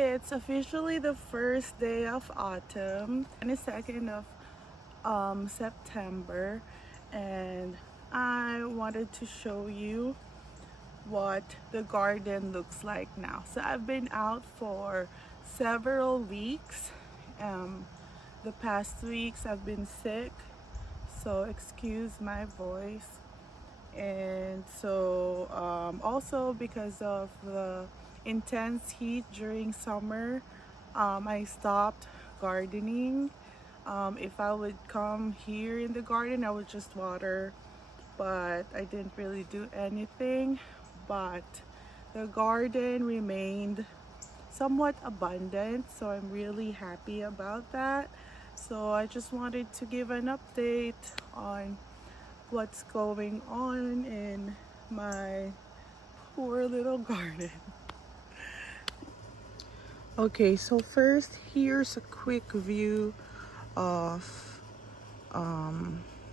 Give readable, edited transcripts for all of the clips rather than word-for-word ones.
It's officially the first day of autumn, 22nd of September, and I wanted to show you what the garden looks like now. So I've been out for several weeks. Um, the past weeks I've been sick, so excuse my voice. And so also because of the intense heat during summer, I stopped gardening. If I would come here in the garden, I would just water, but I didn't really do anything. But the garden remained somewhat abundant, so I'm really happy about that. So I just wanted to give an update on what's going on in my poor little garden. Okay, so first here's a quick view of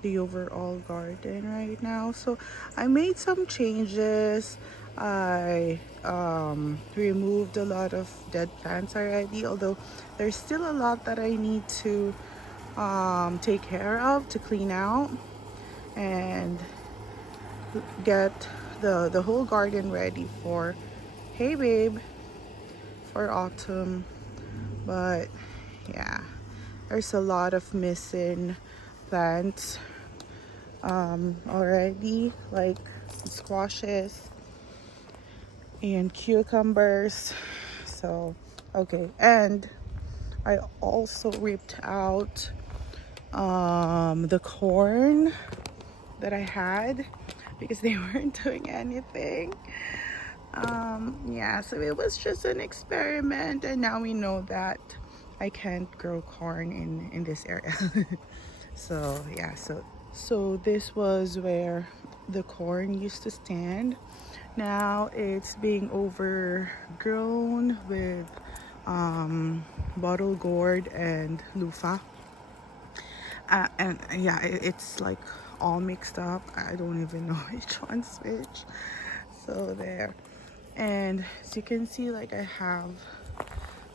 the overall garden right now. So I made some changes. I removed a lot of dead plants already, although there's still a lot that I need to take care of, to clean out and get the whole garden ready for, hey babe, for autumn. But yeah, there's a lot of missing plants already, like squashes and cucumbers. So okay, and I also ripped out the corn that I had because they weren't doing anything. Yeah, so it was just an experiment, and now we know that I can't grow corn in this area. So yeah, so this was where the corn used to stand. Now it's being overgrown with bottle gourd and loofah. And yeah, it's like all mixed up. I don't even know which one's which. So there. And as you can see, like I have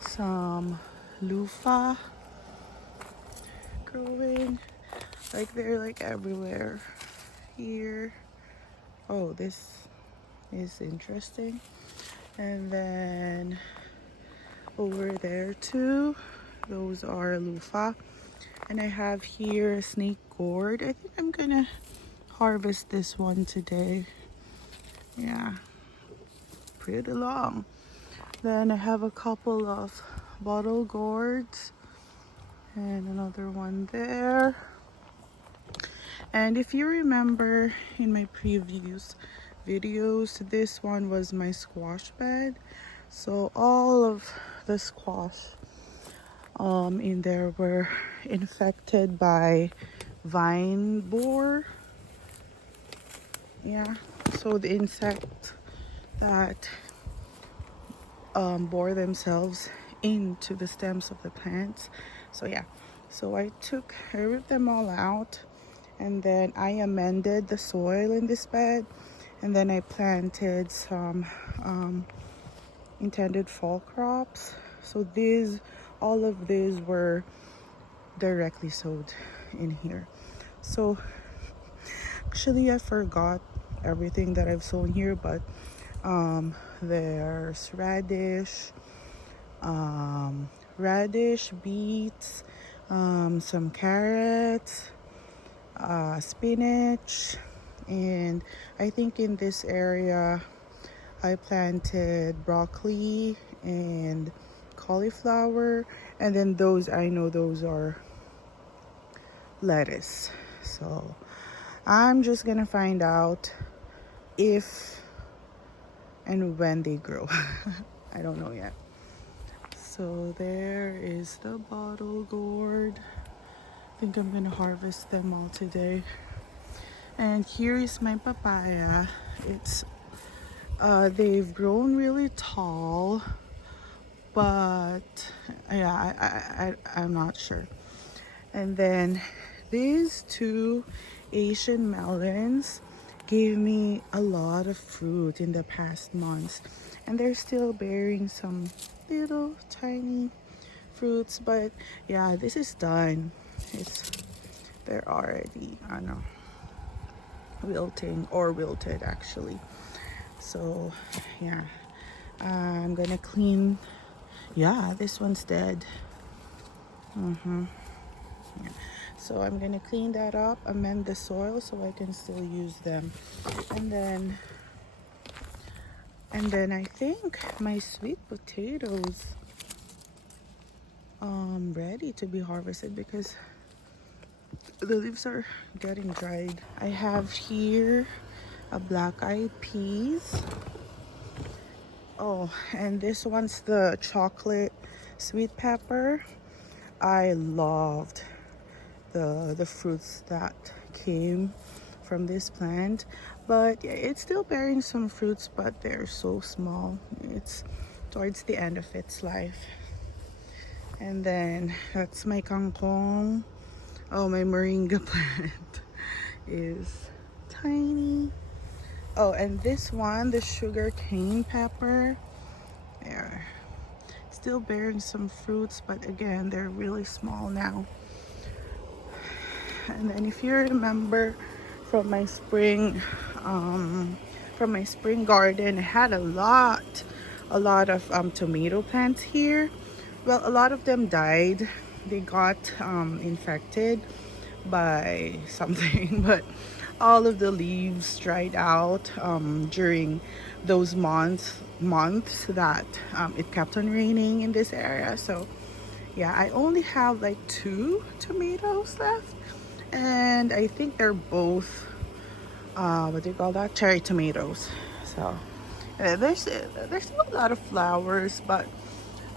some loofah growing. Like they're like everywhere here. Oh, this is interesting. And then over there too, those are loofah. And I have here a snake gourd. I think I'm gonna harvest this one today. Yeah, pretty long. Then I have a couple of bottle gourds and another one there. And if you remember in my previous videos, this one was my squash bed. So all of the squash in there were infected by vine borer. Yeah, so the insects that bore themselves into the stems of the plants. So yeah, so I ripped them all out, and then I amended the soil in this bed, and then I planted some intended fall crops. So all of these were directly sowed in here. So actually I forgot everything that I've sown here, but there's radish, beets, some carrots, spinach, and I think in this area I planted broccoli and cauliflower, and then those, I know those are lettuce. So I'm just gonna find out if and when they grow. I don't know yet. So there is the bottle gourd. I think I'm gonna harvest them all today. And here is my papaya. It's they've grown really tall, but yeah, I'm not sure. And then these two Asian melons gave me a lot of fruit in the past months, and they're still bearing some little tiny fruits. But yeah, this is done. They're already, I don't know, wilting or wilted actually. So yeah, I'm gonna clean. Yeah, this one's dead. Yeah. So I'm gonna clean that up, amend the soil so I can still use them. And then I think my sweet potatoes ready to be harvested because the leaves are getting dried. I have here a black-eyed peas. Oh, and this one's the chocolate sweet pepper. I loved the fruits that came from this plant, but yeah, it's still bearing some fruits, but they're so small. It's towards the end of its life. And then that's my kangkong. Oh, my moringa plant is tiny. Oh, and this one, the sugar cane pepper, they're still bearing some fruits, but again, they're really small now. And then if you remember from my spring garden, I had a lot of tomato plants here. Well, a lot of them died. They got infected by something, but all of the leaves dried out during those months that it kept on raining in this area. So yeah, I only have like 2 tomatoes left, and I think they're both what do you call that, cherry tomatoes. So there's still a lot of flowers, but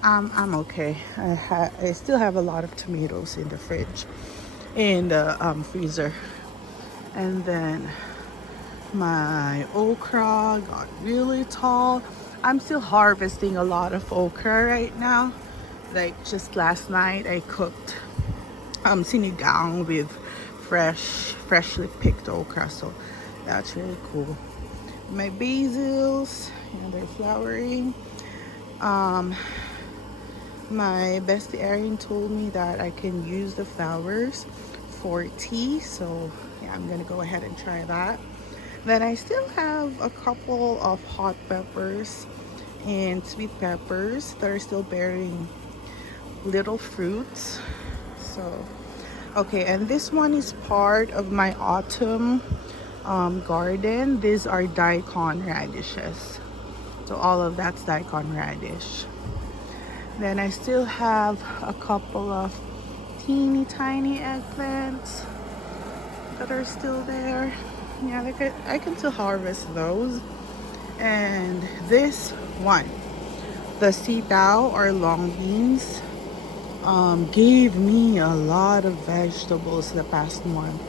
I'm okay. I still have a lot of tomatoes in the fridge, in the freezer. And then my okra got really tall. I'm still harvesting a lot of okra right now. Like just last night I cooked sinigang with freshly picked okra, so that's really cool. My basils, and they're flowering. My bestie Erin told me that I can use the flowers for tea, so yeah, I'm gonna go ahead and try that. Then I still have a couple of hot peppers and sweet peppers that are still bearing little fruits. So okay, and this one is part of my autumn garden. These are daikon radishes, so all of that's daikon radish. Then I still have a couple of teeny tiny eggplants that are still there. Yeah, I can still harvest those. And this one, the sitaw or long beans, gave me a lot of vegetables the past month.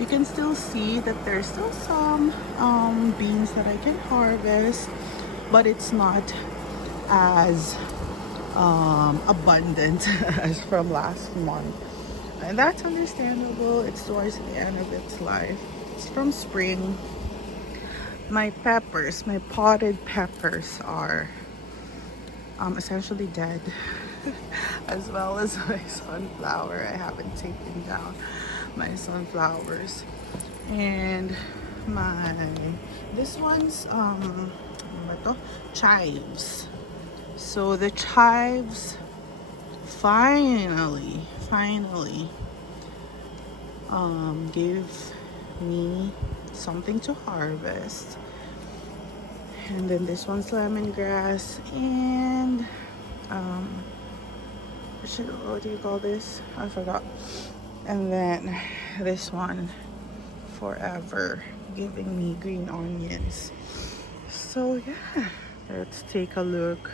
You can still see that there's still some beans that I can harvest, but it's not as abundant as from last month, and that's understandable. It's towards the end of its life. It's from spring. My peppers, my potted peppers, are essentially dead. As well as my sunflower. I haven't taken down my sunflowers. And this one's chives. So the chives finally gave me something to harvest. And then this one's lemongrass, and what do you call this? I forgot. And then this one, forever, giving me green onions. So yeah, let's take a look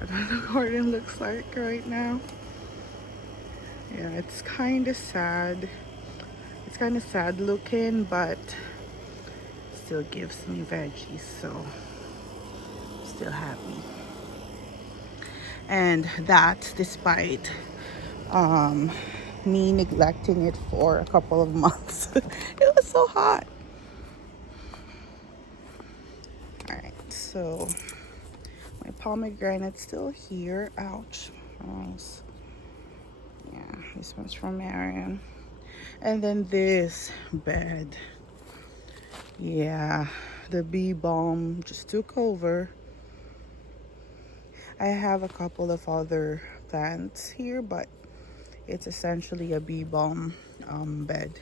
at what the garden looks like right now. Yeah, it's kind of sad. It's kind of sad looking, but still gives me veggies, so still happy. And that's despite me neglecting it for a couple of months. It was so hot. All right, so My pomegranate's still here. Ouch. Nice. Yeah, this one's from Marion. And then this bed. Yeah, the bee balm just took over. I have a couple of other plants here, but it's essentially a bee balm bed.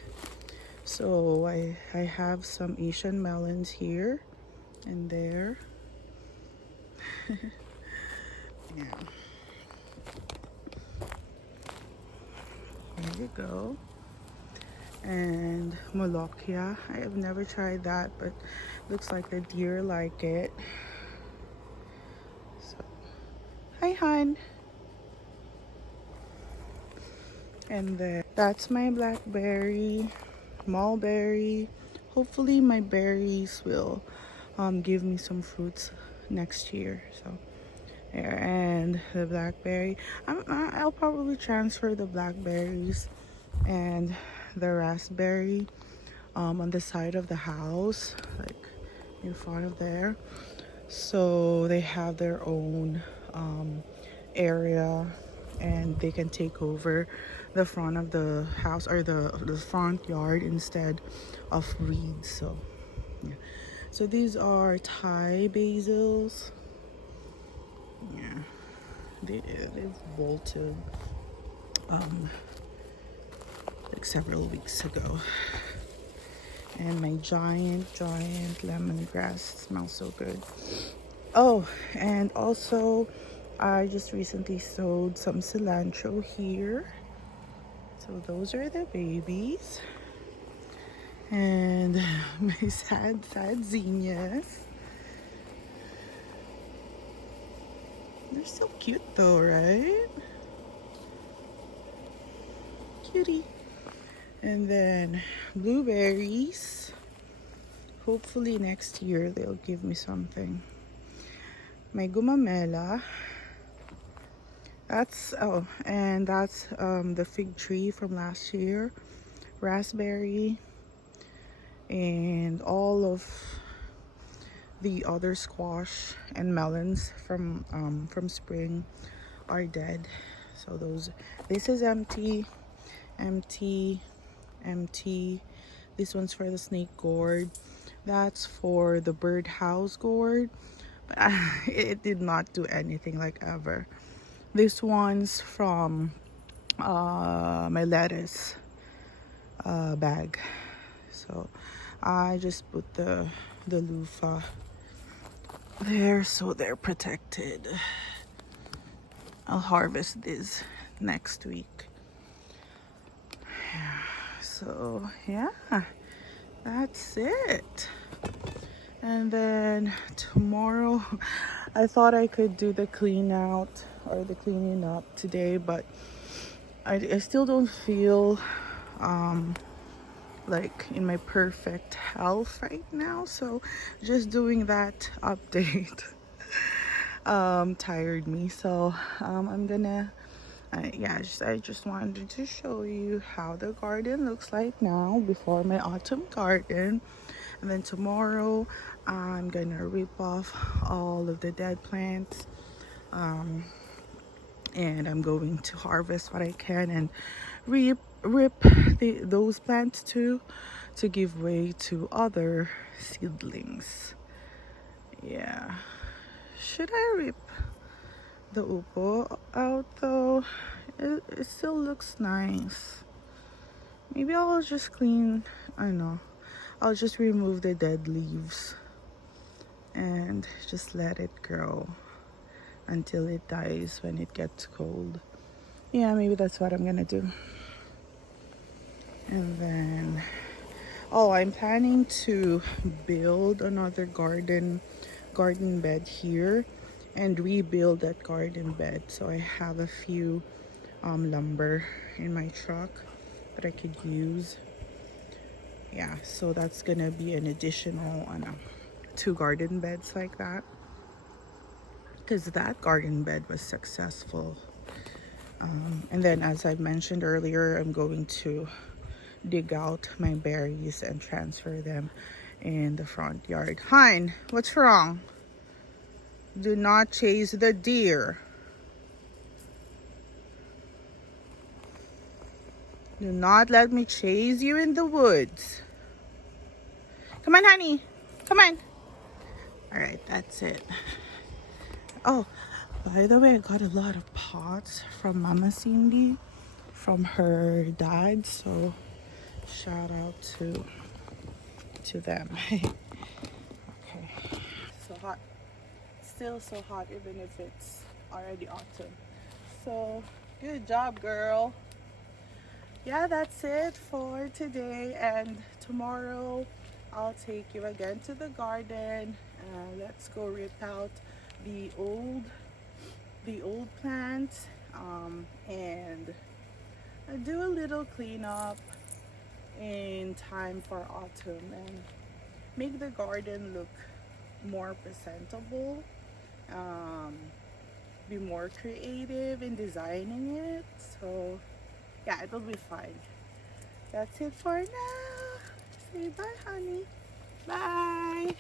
So I have some Asian melons here and there. Yeah. There you go. And Molokia. I have never tried that, but looks like the deer like it. So, hi, hon. And then that's my blackberry, mulberry. Hopefully my berries will give me some fruits next year. So there, and the blackberry. I'll probably transfer the blackberries and the raspberry on the side of the house, like in front of there, so they have their own area and they can take over the front of the house or the front yard instead of weeds. So yeah. So these are Thai basils. Yeah, they've bolted like several weeks ago. And my giant lemongrass smells so good. Oh, and also I just recently sowed some cilantro here. So those are the babies. And my sad zinnias. They're so cute though, right? Cutie. And then blueberries. Hopefully next year they'll give me something. My gumamela. That's the fig tree from last year. Raspberry. And all of the other squash and melons from spring are dead. So this is empty. This one's for the snake gourd. That's for the birdhouse gourd, but it did not do anything like ever. This one's from my lettuce bag. So I just put the loofah there so they're protected. I'll harvest this next week. So yeah, that's it. And then tomorrow I thought I could do the clean out or the cleaning up today, but I still don't feel like in my perfect health right now, so just doing that update tired me. So I'm gonna I just wanted to show you how the garden looks like now before my autumn garden. And then tomorrow I'm gonna rip off all of the dead plants, and I'm going to harvest what I can and rip those plants too, to give way to other seedlings. Yeah, should I rip the upo out though? It still looks nice. Maybe I'll just I'll just remove the dead leaves and just let it grow until it dies when it gets cold. Yeah, maybe that's what I'm gonna do. And then I'm planning to build another garden bed here and rebuild that garden bed. So I have a few lumber in my truck that I could use. Yeah, so that's gonna be an additional 2 garden beds like that, because that garden bed was successful. And then, as I mentioned earlier, I'm going to dig out my berries and transfer them in the front yard. Hein, what's wrong? Do not chase the deer. Do not let me chase you in the woods. Come on, honey. Come on. All right, that's it. Oh, by the way, I got a lot of pots from Mama Cindy from her dad, so shout out to them. Okay. So hot. Still so hot even if it's already autumn. So good job, girl. Yeah, that's it for today, and tomorrow I'll take you again to the garden. Let's go rip out the old plants, and do a little cleanup in time for autumn and make the garden look more presentable, be more creative in designing it. So yeah, it'll be fine. That's it for now. Say bye, honey. Bye.